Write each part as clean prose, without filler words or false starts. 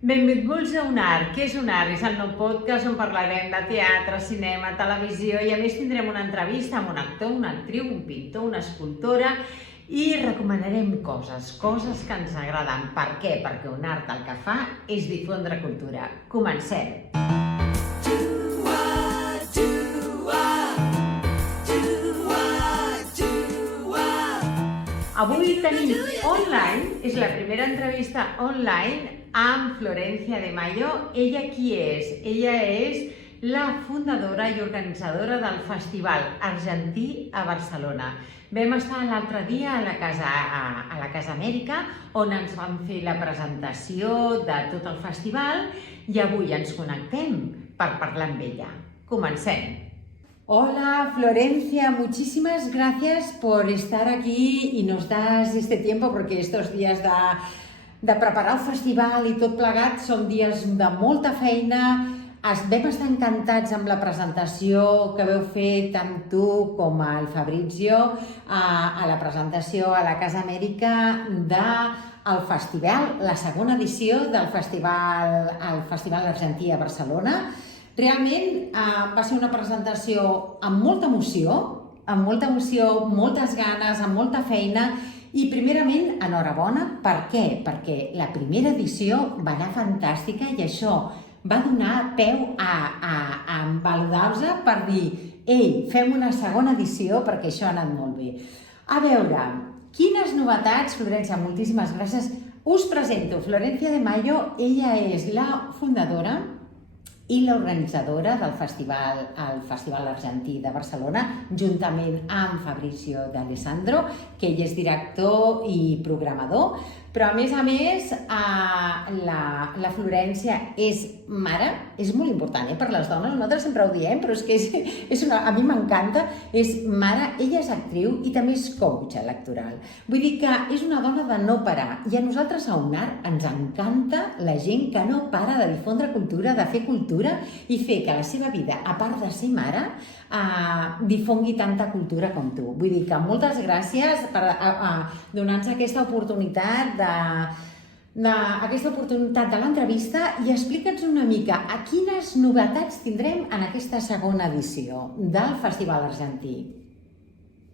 Benvinguts a Un Art. Què és Un Art? És el nou podcast on parlarem de teatre, cinema, televisió i a més tindrem una entrevista amb un actor, una actriu, un pintor, una escultora i recomanarem coses que ens agraden. Per què? Perquè Un Art el que fa és difondre cultura. Comencem! Avui tenim online, és la primera entrevista online amb Florencia de Mayo. Ella qui és? Ella és la fundadora i organitzadora del Festival Argentí a Barcelona. Vam estar l'altre dia a la Casa Amèrica, on ens van fer la presentació de tot el festival i avui ens connectem per parlar amb ella. Comencem! Hola Florencia, muchísimas gracias por estar aquí y nos das este tiempo porque estos días de preparar el festival i tot plegat són dies de molta feina. Vam estar encantats amb la presentació que veu fer tant tu com el Fabrizio a la presentació a la Casa Amèrica del festival, la segona edició del Festival Argentí a Barcelona. Realment va ser una presentació amb molta emoció, moltes ganes, amb molta feina i primerament enhorabona. Per què? Perquè la primera edició va anar fantàstica i això va donar peu a envaludar-se per dir ei, fem una segona edició perquè això ha anat molt bé. A veure, quines novetats, Florencia, moltíssimes gràcies. Us presento Florencia de Mayo, ella és la fundadora i l'organitzadora del Festival Argentí de Barcelona, juntament amb Fabrizio D'Alessandro, que ell és director i programador, però a més, la Florència és mare, és molt important per les dones, nosaltres sempre ho diem, però és que a mi m'encanta, és mare, ella és actriu i també és coach electoral. Vull dir que és una dona de no parar i a nosaltres a Un Art ens encanta la gent que no para de difondre cultura, de fer cultura i fer que la seva vida, a part de ser mare, difongui tanta cultura com tu. Vull dir que moltes gràcies per donar-nos aquesta oportunitat de l'entrevista i explica'ns una mica a quines novetats tindrem en aquesta segona edició del Festival Argentí.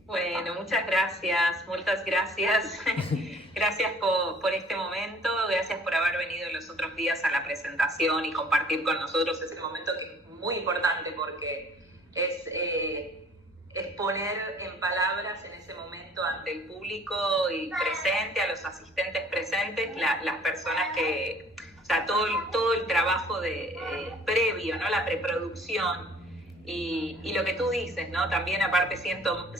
Bueno, muchas gracias. Gracias por este momento, gracias por haber venido los otros días a la presentación y compartir con nosotros ese momento que es muy importante porque es poner en palabras en ese momento ante el público y presente, a los asistentes presentes, las personas que, o sea, todo el trabajo previo, ¿no? La preproducción. Y lo que tú dices, ¿no? También aparte siendo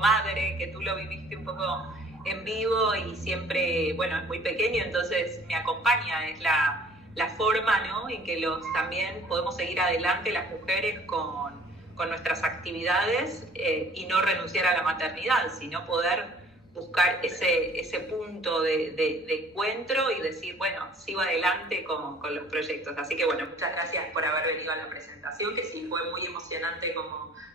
madre, que tú lo viviste un poco en vivo y siempre, bueno, es muy pequeño, entonces me acompaña, es la forma, ¿no? En que también podemos seguir adelante las mujeres con nuestras actividades y no renunciar a la maternidad, sino poder buscar ese punto de encuentro y decir, bueno, sigo adelante con los proyectos. Así que, bueno, muchas gracias por haber venido a la presentación, que sí fue muy emocionante,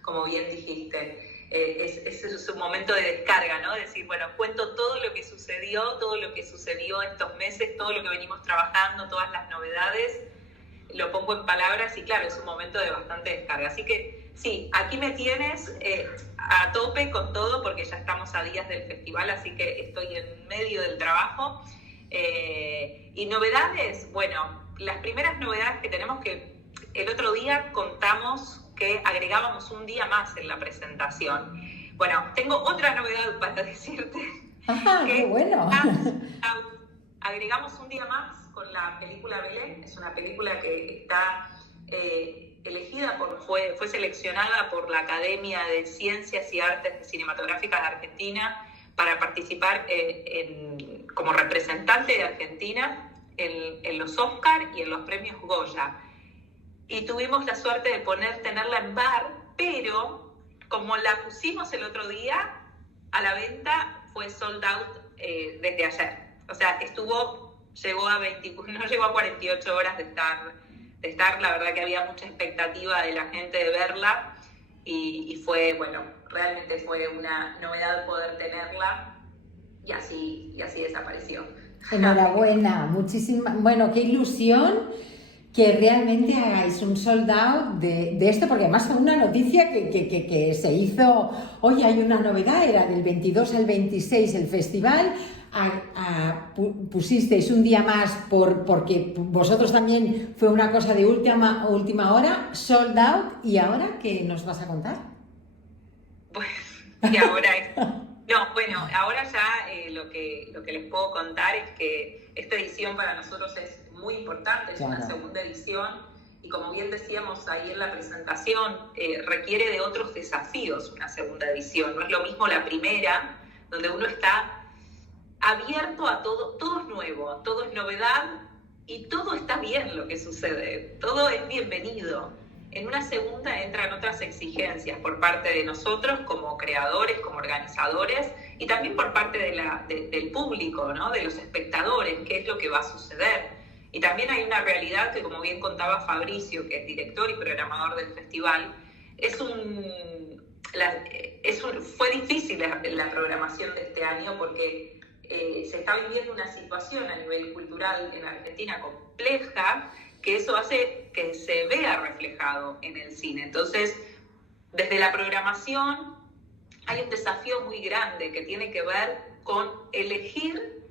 como bien dijiste. Es un momento de descarga, ¿no? Decir, bueno, cuento todo lo que sucedió estos meses, todo lo que venimos trabajando, todas las novedades, lo pongo en palabras y claro, es un momento de bastante descarga. Así que sí, aquí me tienes a tope con todo porque ya estamos a días del festival, así que estoy en medio del trabajo. Y novedades, bueno, las primeras novedades que tenemos que el otro día contamos que agregábamos un día más en la presentación. Bueno, tengo otra novedad para decirte. ¡Qué bueno! Agregamos un día más con la película Belén. Es una película que está elegida fue seleccionada por la Academia de Ciencias y Artes Cinematográficas de Argentina para participar como representante de Argentina en los Oscar y en los premios Goya. Y tuvimos la suerte de tenerla en bar, pero como la pusimos el otro día a la venta, fue sold out desde ayer. O sea, no llegó a 48 horas de estar. La verdad que había mucha expectativa de la gente de verla y fue, bueno, realmente fue una novedad poder tenerla y así desapareció. Enhorabuena, muchísima, bueno, qué ilusión que realmente hagáis un sold out de esto, porque además fue una noticia que se hizo, hoy hay una novedad, era del 22 al 26 el festival, pusisteis un día más porque vosotros también fue una cosa de última hora, sold out, y ahora, ¿qué nos vas a contar? Pues, y ahora es... No, bueno, ahora ya lo que les puedo contar es que esta edición para nosotros es muy importante, es una segunda edición y como bien decíamos ahí en la presentación, requiere de otros desafíos una segunda edición. No es lo mismo la primera, donde uno está abierto a todo es nuevo, todo es novedad y todo está bien lo que sucede, todo es bienvenido. En una segunda entran otras exigencias por parte de nosotros como creadores, como organizadores y también por parte del público, ¿no? De los espectadores, qué es lo que va a suceder. Y también hay una realidad que, como bien contaba Fabricio, que es director y programador del festival, fue difícil la programación de este año porque se está viviendo una situación a nivel cultural en Argentina compleja, que eso hace que se vea reflejado en el cine. Entonces, desde la programación hay un desafío muy grande que tiene que ver con elegir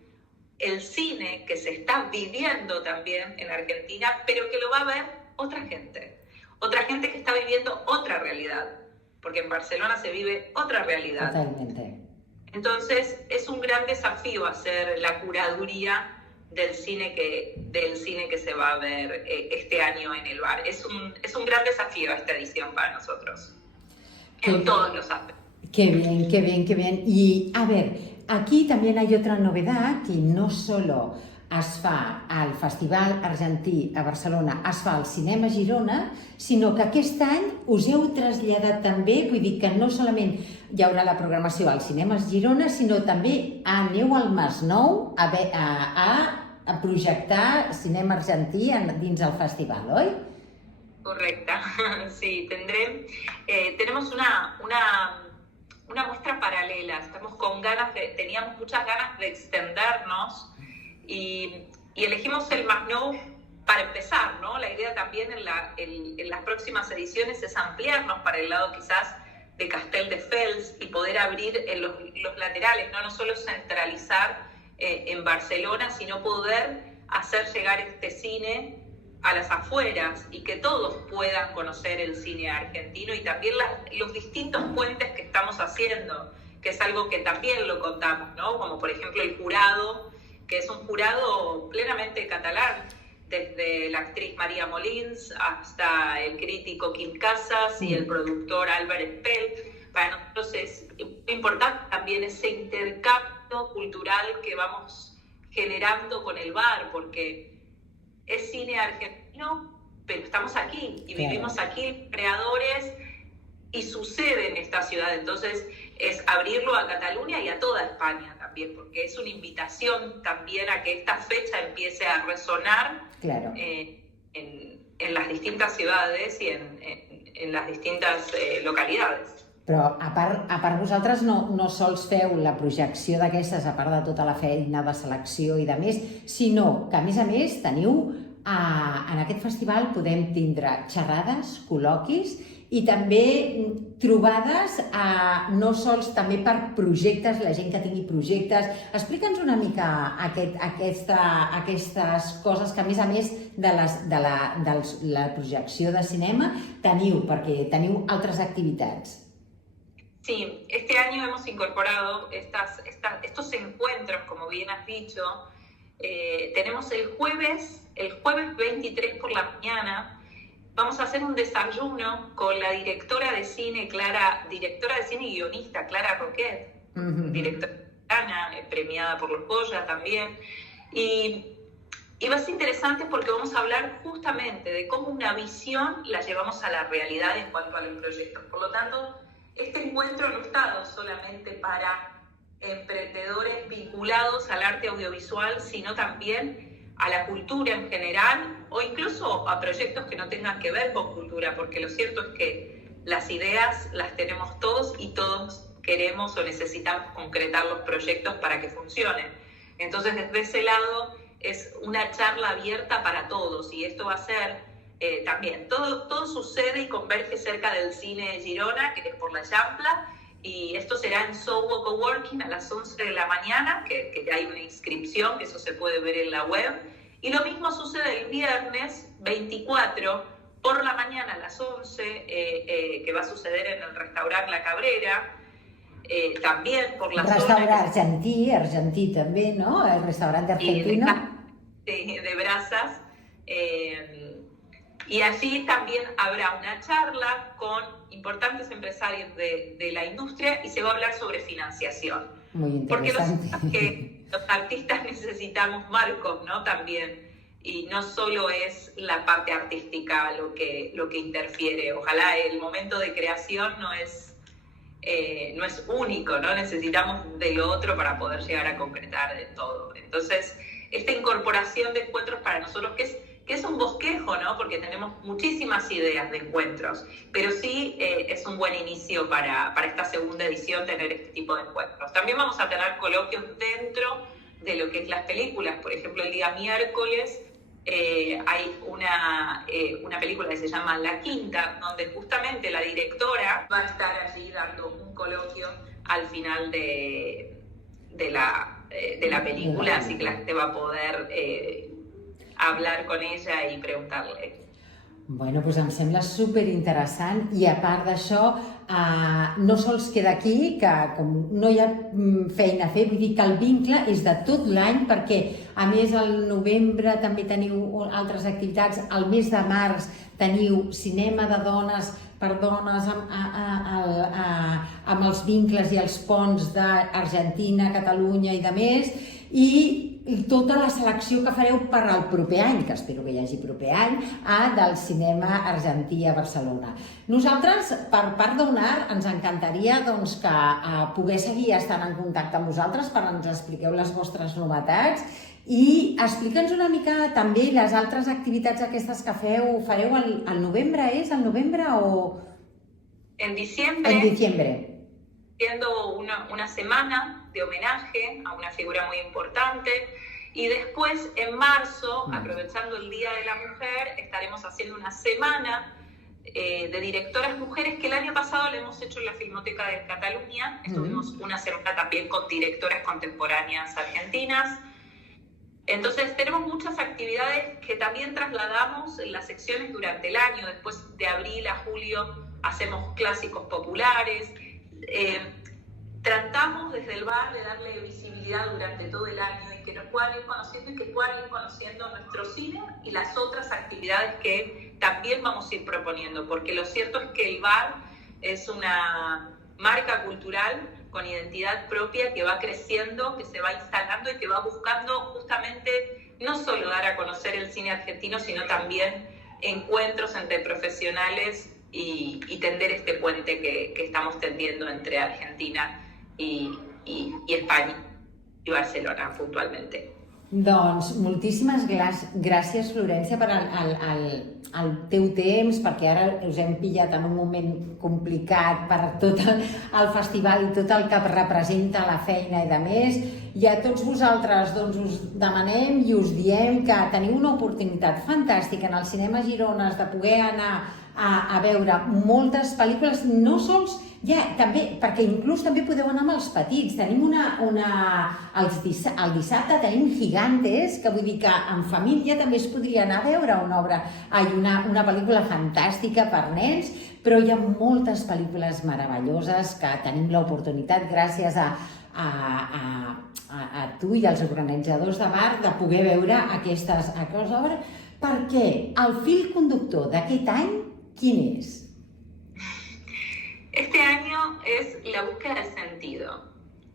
el cine que se está viviendo también en Argentina, pero que lo va a ver otra gente que está viviendo otra realidad, porque en Barcelona se vive otra realidad. Totalmente. Entonces, es un gran desafío hacer la curaduría del cine que se va a ver este año en el bar. Es un gran desafío esta edición para nosotros, en todos los aspectos. Qué bien, qué bien, qué bien. Y, a ver, aquí también hay otra novedad, que no solo es fa al Festival Argentí a Barcelona, es fa al Cinema Girona, sinó que aquest any us heu traslladat també, vull dir que no solament hi haurà la programació al Cinema Girona, sinó també aneu al Masnou a projectar cinema argentí dins el festival, oi? Correcta, sí, tenemos una muestra paralela, estamos con teníamos muchas ganas de extendernos y elegimos el Masnou para empezar, ¿no? La idea también en las próximas ediciones es ampliarnos para el lado quizás de Castelldefels y poder abrir en los laterales, no solo centralizar en Barcelona, sino poder hacer llegar este cine a las afueras y que todos puedan conocer el cine argentino y también los distintos puentes que estamos haciendo, que es algo que también lo contamos, ¿no? Como por ejemplo el jurado, que es un jurado plenamente catalán, desde la actriz María Molins hasta el crítico Quim Casas y el productor Álvaro Espel. Para nosotros es importante también ese intercambio cultural que vamos generando con el bar, porque es cine argentino, pero estamos aquí y vivimos aquí, creadores, y sucede en esta ciudad. Entonces es abrirlo a Cataluña y a toda España también, porque es una invitación también a que esta fecha empiece a resonar en las distintas ciudades y en las distintas localidades. Però a part vosaltres no sols feu la projecció d'aquestes, a part de tota la feina de selecció i de més, sinó que a més teniu, en aquest festival podem tindre xerrades, col·loquis i també trobades no sols també per projectes, la gent que tingui projectes. Explica'ns una mica aquestes coses que a més de la projecció de cinema teniu, perquè teniu altres activitats. Sí, este año hemos incorporado estos encuentros, como bien has dicho. Tenemos el jueves 23 por la mañana, vamos a hacer un desayuno con la directora de cine y guionista Clara Roquet, directora premiada por los Goya también. Y va a ser interesante porque vamos a hablar justamente de cómo una visión la llevamos a la realidad en cuanto a los proyectos. Por lo tanto, este encuentro no está solamente para emprendedores vinculados al arte audiovisual, sino también a la cultura en general o incluso a proyectos que no tengan que ver con cultura, porque lo cierto es que las ideas las tenemos todos y todos queremos o necesitamos concretar los proyectos para que funcionen. Entonces, desde ese lado, es una charla abierta para todos, y esto va a ser también, todo sucede y converge cerca del cine de Girona, que es por la Eixample, y esto será en Soho Coworking a las 11 de la mañana, que ya hay una inscripción, que eso se puede ver en la web, y lo mismo sucede el viernes 24 por la mañana a las 11, que va a suceder en el restaurante La Cabrera, también por la restaurant zona... argentí també, no? El restaurante argentino. De brasas. Y allí también habrá una charla con importantes empresarios de la industria y se va a hablar sobre financiación. Muy interesante. Porque los artistas necesitamos marcos, ¿no? También. Y no solo es la parte artística lo que interfiere. Ojalá el momento de creación no es único, ¿no? Necesitamos de lo otro para poder llegar a concretar de todo. Entonces, esta incorporación de encuentros para nosotros, que es un bosquejo, ¿no? Porque tenemos muchísimas ideas de encuentros, pero sí es un buen inicio para esta segunda edición tener este tipo de encuentros. También vamos a tener coloquios dentro de lo que es las películas. Por ejemplo, el día miércoles hay una película que se llama La Quinta, donde justamente la directora va a estar allí dando un coloquio al final de la película, así que la gente va a poder hablar con ella i preguntar-li. Bueno, doncs em sembla superinteressant, i a part d'això, no sols queda aquí, que com no hi ha feina a fer, vull dir que el vincle és de tot l'any, perquè a més al novembre també teniu altres activitats, al mes de març teniu cinema de dones per dones amb els vincles i els ponts d'Argentina, Catalunya i de més, i tota la selecció que fareu per al proper any, que espero que hi hagi proper any, del cinema argentí a Barcelona. Nosaltres, per part d'UNAR, ens encantaria que poder seguir estant en contacte amb vosaltres per ens expliqueu les vostres novetats i explica'ns una mica també les altres activitats aquestes que fareu al novembre, ¿és? ¿Al novembre o...? En diciembre. En diciembre. Haciendo una semana de homenaje a una figura muy importante, y después en marzo, aprovechando el Día de la Mujer, estaremos haciendo una semana de directoras mujeres, que el año pasado lo hemos hecho en la Filmoteca de Cataluña. Estuvimos una semana también con directoras contemporáneas argentinas. Entonces tenemos muchas actividades que también trasladamos en las secciones durante el año. Después de abril a julio hacemos clásicos populares. Tratamos desde el bar de darle visibilidad durante todo el año y que nos puedan ir conociendo y que puedan ir conociendo nuestro cine y las otras actividades que también vamos a ir proponiendo, porque lo cierto es que el bar es una marca cultural con identidad propia que va creciendo, que se va instalando y que va buscando justamente no solo dar a conocer el cine argentino, sino también encuentros entre profesionales y tender este puente que estamos tendiendo entre Argentina i Espanya i Barcelona, puntualment. Doncs moltíssimes gràcies, Florència, per el teu temps, perquè ara us hem pillat en un moment complicat per tot el festival i tot el que representa la feina i de més. I a tots vosaltres us demanem i us diem que teniu una oportunitat fantàstica en el cinema Girones de poder anar a veure moltes pel·lícules, no sols també, perquè inclús també podeu anar amb els petits. Tenim el dissabte tenim Gigantes, que vull dir que en família també es podria anar a veure una pel·lícula fantàstica per nens, però hi ha moltes pel·lícules meravelloses que tenim l'oportunitat, gràcies a tu i als organitzadors de bar, de poder veure aquestes obres, perquè el fil conductor d'aquest any, ¿quién es? Este año es la búsqueda de sentido.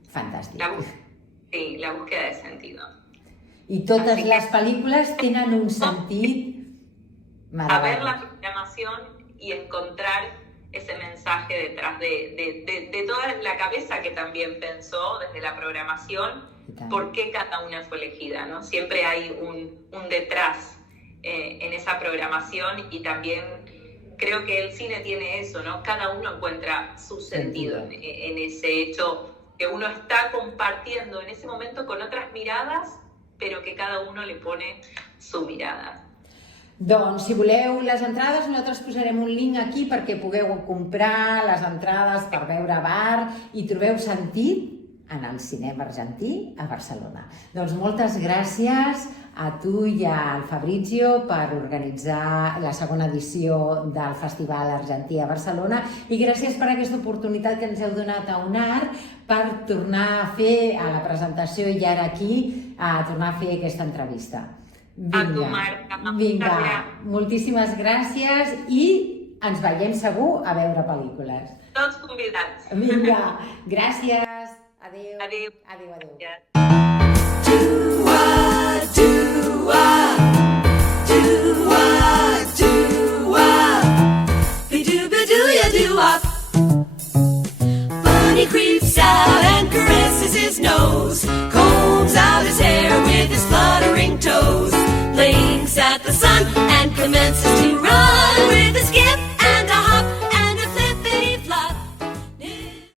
Fantástico. Sí, la búsqueda de sentido. Y todas las películas tienen un sentido maravilloso. A ver la programación y encontrar ese mensaje detrás de toda la cabeza que también pensó desde la programación, por qué cada una fue elegida, ¿no? Siempre hay un detrás en esa programación, y también creo que el cine tiene eso, ¿no? Cada uno encuentra su sentido en ese hecho que uno está compartiendo en ese momento con otras miradas, pero que cada uno le pone su mirada. Doncs, si voleu les entrades, nosaltres posarem un link aquí perquè pugueu comprar les entrades per veure Bar i trobeu sentit en el cinema argentí a Barcelona. Doncs moltes gràcies a tu i al Fabrizio per organitzar la segona edició del Festival Argentí a Barcelona i gràcies per aquesta oportunitat que ens heu donat a UNAR per tornar a fer a la presentació i ara aquí a tornar a fer aquesta entrevista. Vinga, moltíssimes gràcies i ens veiem segur a veure pel·lícules. Tots convidats. Vinga, gràcies. Adéu. Adéu. Adéu, adéu. Bunny creeps out and caresses his nose, combs out his hair with his fluttering toes, blinks at the sun and commences to run with